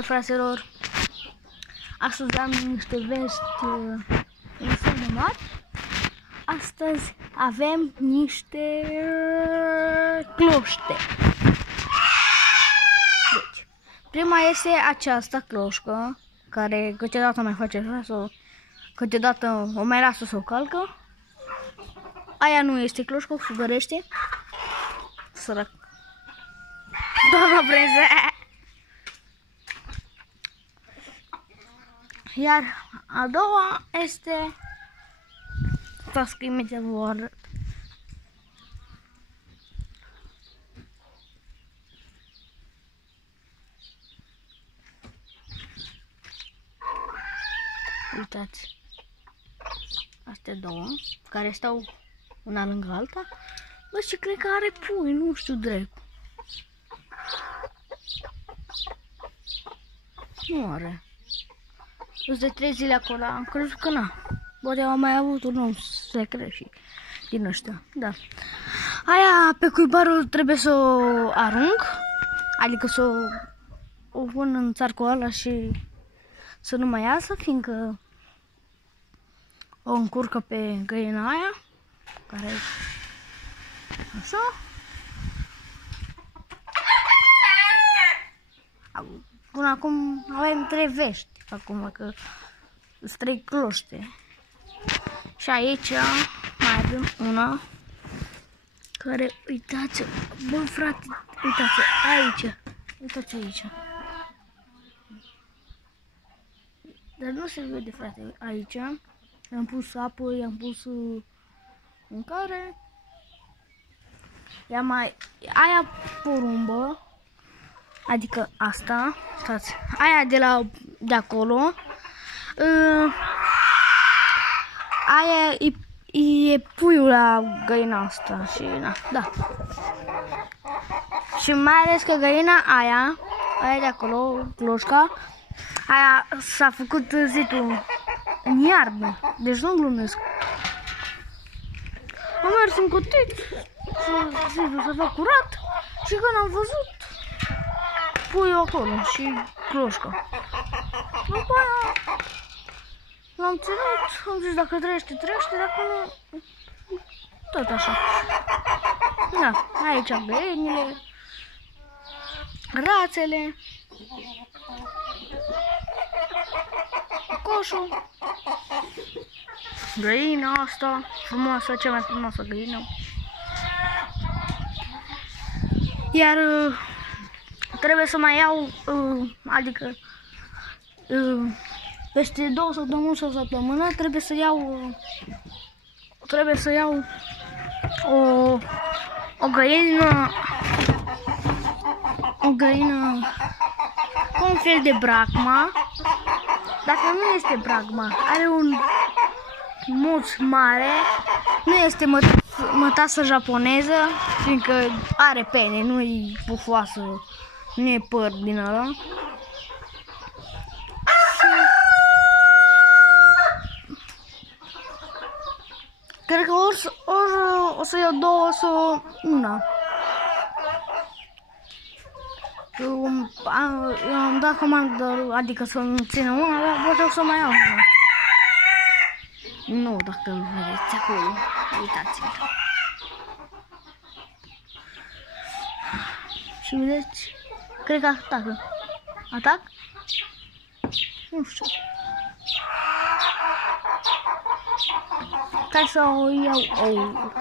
Salutare, fraților! Astăzi am niște vești extrem de mari. Astăzi avem niște cloște. Deci, prima este această cloșcă, care câteodată mai face așa, câteodată o mai lasă să o calcă. Aia nu este cloșcă, fugărește. Sărac. Doamna preze! Iar a doua este... Stați că imediat vă arăt. Uitați. Astea două, care stau una lângă alta. Bă, și cred că are pui, nu știu drept. Nu are. Sunt de 3 zile acolo, am crezut că n-a. Poate am mai avut un om secret și din ăștia, da. Aia pe cuibarul trebuie să o arunc, adică să o pun în țarcul ăla și să nu mai iasă, fiindcă o încurcă pe găina aia, care așa. Până acum avem 3 vești, acum că sunt 3 cloște. Și aici mai avem una care, uitați, bă frate, uitați aici, uitați aici. Dar nu se vede, frate, aici i-am pus apă, i-am pus mâncare. Aia porumbă, adică asta, stați, aia de acolo, aia e puiul la găina asta și na, da. Și mai ales că găina aia de acolo, cloșca, aia s-a făcut zitul în iarnă, deci nu glumesc. Am mers în cotit, zitul s-a făcut curat și când am văzut puiul acolo și cloșca. După aia l-am ținut, am zis dacă trăiește, trăiește, dacă nu, tot așa. Da, aici găinile, rațele, coșul, găina asta, frumoasă, cea mai frumoasă găină. Iar trebuie să mai iau, adică peste 2 săptămâni sau o săptămână trebuie să iau o găină cu un fel de bracma. Dacă nu este bracma, are un muț mare, nu este mătasă japoneză, fiindcă are pene, nu e pufoasă, nu e păr din ăla. Cred că ori o să iau 2 sau una. Eu am dat comandă, adică să-mi țină una, dar poate o să mai iau una. Nu, dacă îl vedeți acolo, uitați-vă. Și vedeți, cred că atacă. Atac? Nu știu. Ca să o iau ou.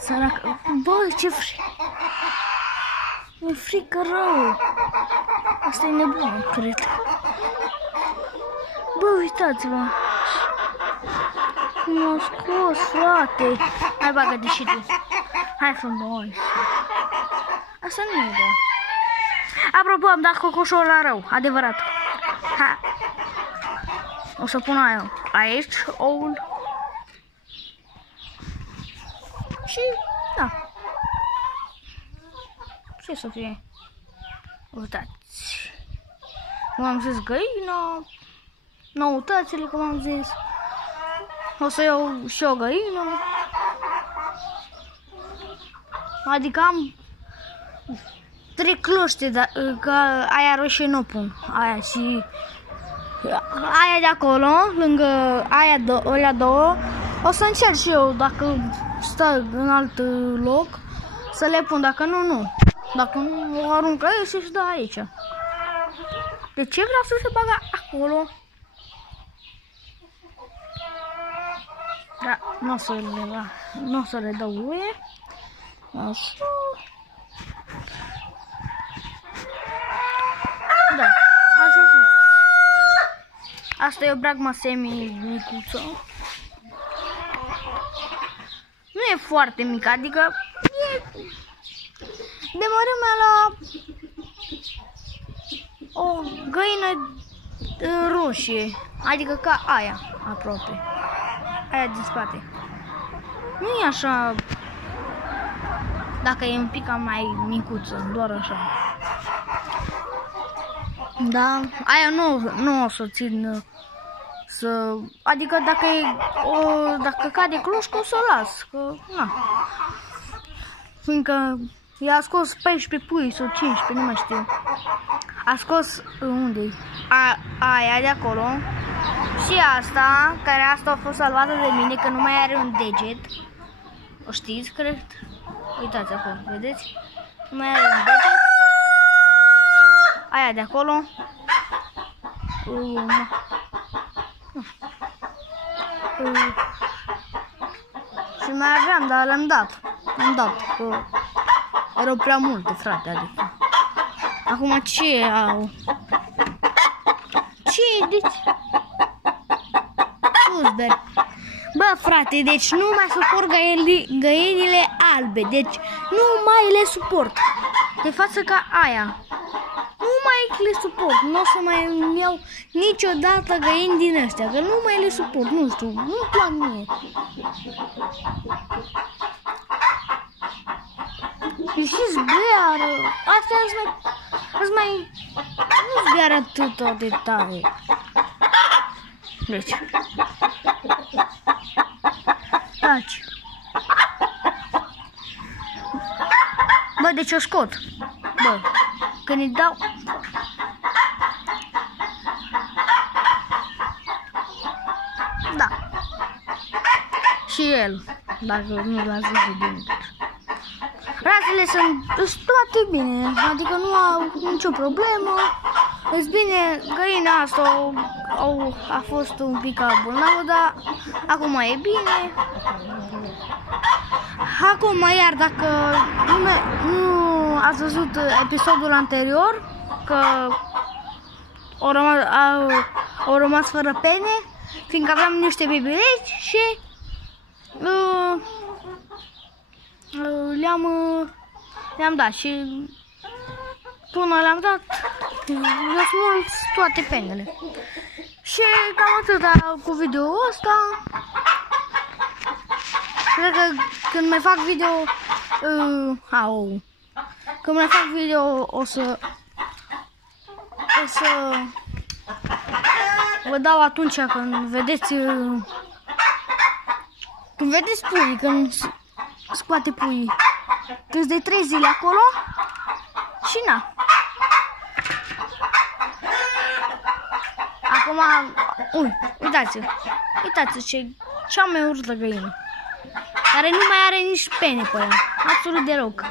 Săracă. Bă, ce frică. Mi-e frică rău. Asta e nebună, cred. Bă, uitați-vă. M-a scos, frate. Hai, bagă-te și tu. Hai frumos. Asta nu e bă. Apropo, am dat cocoșul ăla rău, adevărat. Hai. O să pun aia aici, oul. Și, da. Ce să fie? Uitați. Cum am zis, găina. Noutățile, cum am zis. O să iau și o găină. Adică am 3 cloște, că aia roșie nu pun. Aia și aia de acolo, lângă alea două, o să încerc și eu, dacă stă în alt loc, să le pun, dacă nu, nu. Dacă nu, o arunc aici și dă aici. De ce vreau să se bagă acolo? Da, nu o să le dau voie. Așa. Da, așa. Asta e o bragma semi-micuță. Nu e foarte mică, adică e de mărimea la o găină roșie, adică ca aia, aproape. Aia din spate. Nu e așa, dacă e un pic mai micuță, doar așa. Da, aia nu o să țin să, adică dacă cade cloșcă o să o las, că na. Fiindcă i-a scos 14 pui sau 15, nu mai știu. A scos unde-i? Aia de acolo. Și asta, care asta a fost salvată de mine, că nu mai are un deget. O știți, cred? Uitați acolo, vedeți? Nu mai are un deget. Aia de acolo. Și mai aveam, dar le-am dat. Am dat, că erau prea multe, frate, adică. Acum ce au? Ce? Deci... Uzber. Bă, frate, deci nu mai suport găinile albe. Deci nu mai le suport. De față ca aia. Nu mai le suport. Nu o să mai iau niciodată găini din astea. Că nu mai le suport. Nu știu. Nu-mi plac mie. Și zbeară. Astea nu zbeară atâta de tare. Deci. Taci. Bă, deci o scot. Bă, când îi dau... Da. Și el, dacă nu l-ați văzut din tot. Razele sunt toate bine, adică nu au nicio problemă. Îți bine, găina asta a fost un pic bolnavă, dar acum e bine. Acum, iar dacă nu ați văzut episodul anterior, că au rămas fără pene, fiindcă aveam niște bebeluși și le-am dat și până le-am dat, le-am smuls toate penele. Și cam atâta cu video-ul ăsta. Cred că când mai fac video, când mai fac video o să vă dau atunci când vedeți puii, când scoate puii. Când de 3 zile acolo și na. Acum, uitați ce cea mai urâtă găină, care nu mai are nici pene pe ea, absolut deloc.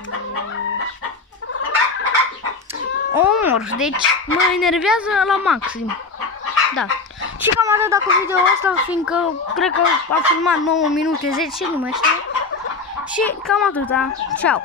O omor, deci mă enervează la maxim. Da. Și cam atât cu video ăsta, fiindcă cred că a filmat 9 minute 10, nu mai știu. Și cam atâta. Ciao.